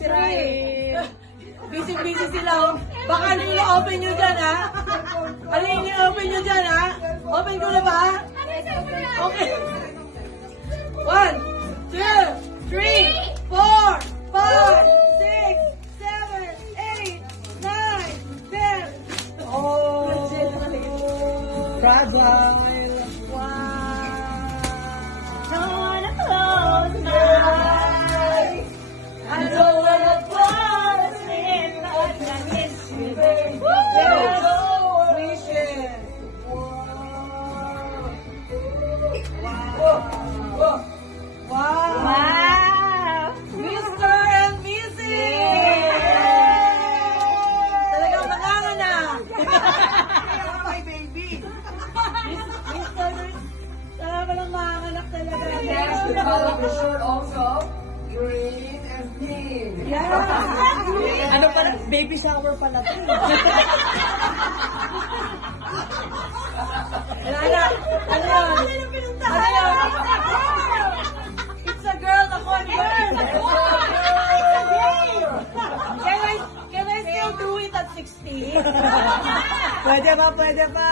Sirain. Busy sila, oh. Baka ano yung open nyo dyan, ha? Alin yung open nyo dyan, ha? Open ko na ba? Okay. 1, 2, 3, 4, 5, 6, 7, 8, 9, 10. Oh. Fragile. Wow. Don't wanna close my eyes. I don't wanna fall asleep, but I miss you, baby. There's no wishes. Wow. Wow. Mr. and Mrs. Talagang nanganganak. My baby. Mr. Talagang manganganak talaga. Yes, the color of the shirt also green and pink. Yeah. Ano parang baby shower pala ito. Ano yun? It's a girl, ako a girl. Can I still do it at 60? Pwede pa.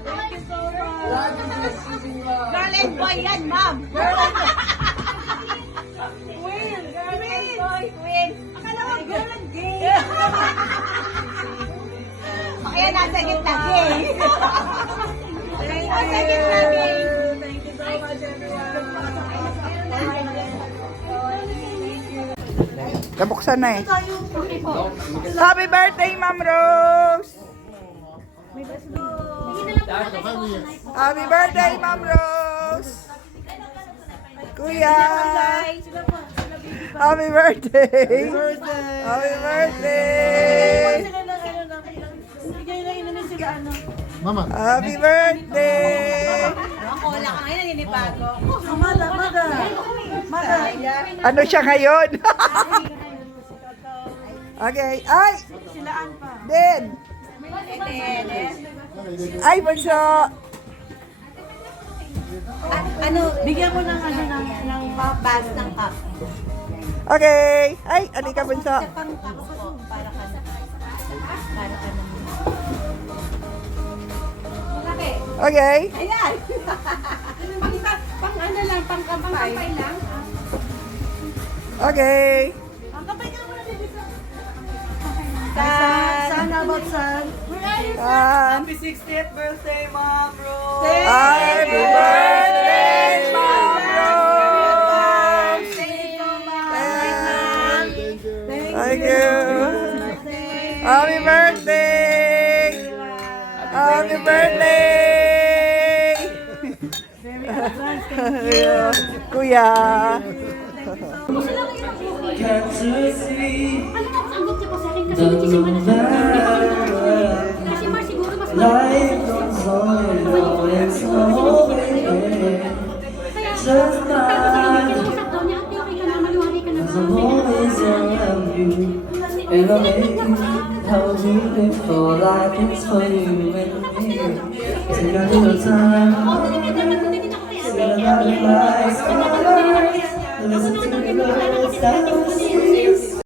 Thank you so much. Love is receiving love. Girl and boy yan, ma'am. Queen. Girl and boy. Queen. Akala ko girl and gay. Kaya nasa gitna gay. Nasa gitna gay. Thank you so much, everyone. Nabuksan na eh. Happy birthday, Ma'am Rose! Happy birthday, Ma'am Rose! Kuya! Happy birthday! Happy birthday! Mama. Happy birthday! Kola ka ngayon, ninibago. Ano siya ngayon? Okay. Ay! Den! Ay, bunso! Ano, bigyan mo ng bag ng cup. Okay. Ay, alika bunso. Pang cup ko, para ka naman. Malaki. Okay. Ayan! Pang ano lang, pang kampay lang. Okay. Ang kapay ka muna dito. Sana about son? Happy 60th birthday, Mom Rose! Happy birthday, Ma'am Rose! Thank you. Happy birthday! Happy birthday! Kuya. Life goes on, it's always just not. I'm always around you, and I'm making how beautiful life is for you and me. Take a little time, see the light of lights, listen to the birds that sing.